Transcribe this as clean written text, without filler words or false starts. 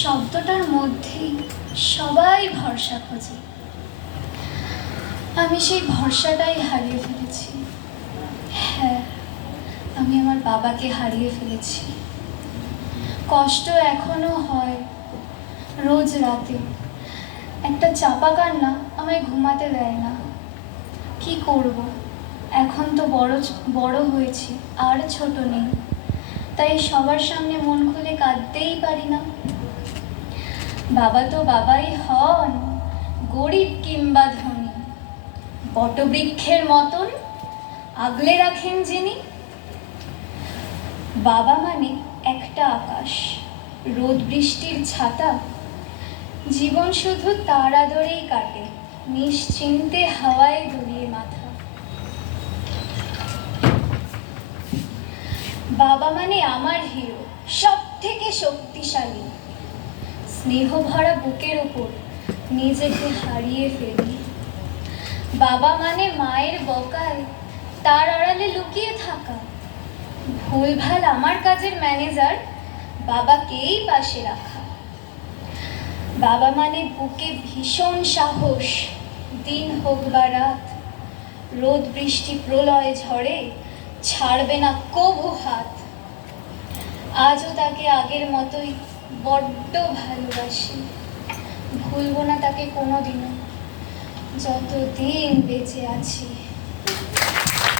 শব্দটার মধ্যেই সবাই ভরসা খোঁজে। আমি সেই ভরসাটাই হারিয়ে ফেলেছি। হ্যাঁ, আমি আমার বাবাকে হারিয়ে ফেলেছি। কষ্ট এখনো হয় রোজ রাতে। একটা চাপা কান্না আমায় ঘুমাতে দেয় না। কি করব, এখন তো বড় হয়েছি, আর ছোট নেই, তাই সবার সামনে মন খুলে কাঁদতেই পারি না। বাবা তো বাবাই হন, গরিব কিংবা ধনী, বটবৃক্ষের মতন আগলে রাখেন যিনি। বাবা মানে একটা আকাশ, রোদ বৃষ্টির ছাতা, জীবন শুধু তার আদরেই কাটে, নিশ্চিন্তে হাওয়ায় দুলিয়ে মাথা। বাবা মানে আমার হিরো, সব থেকে শক্তিশালী, স্নেহ ভরা বুকের ওপর নিজেকে হারিয়ে ফেলি। বাবা মানে মায়ের বকায় তার আড়ালে লুকিয়ে থাকা, ভুলভাল আমার কাজের ম্যানেজার, বাবাকেই পাশে রাখা। বাবা মানে বুকে ভীষণ সাহস, দিন হোক বা রাত, রোদ বৃষ্টি প্রলয় ঝড়ে ছাড়বে না কভু হাত। আজও তাকে আগের মতোই বড্ড ভালোবাসি, ভুলবো না তাকে কোনোদিনও, যতদিন বেঁচে আছি।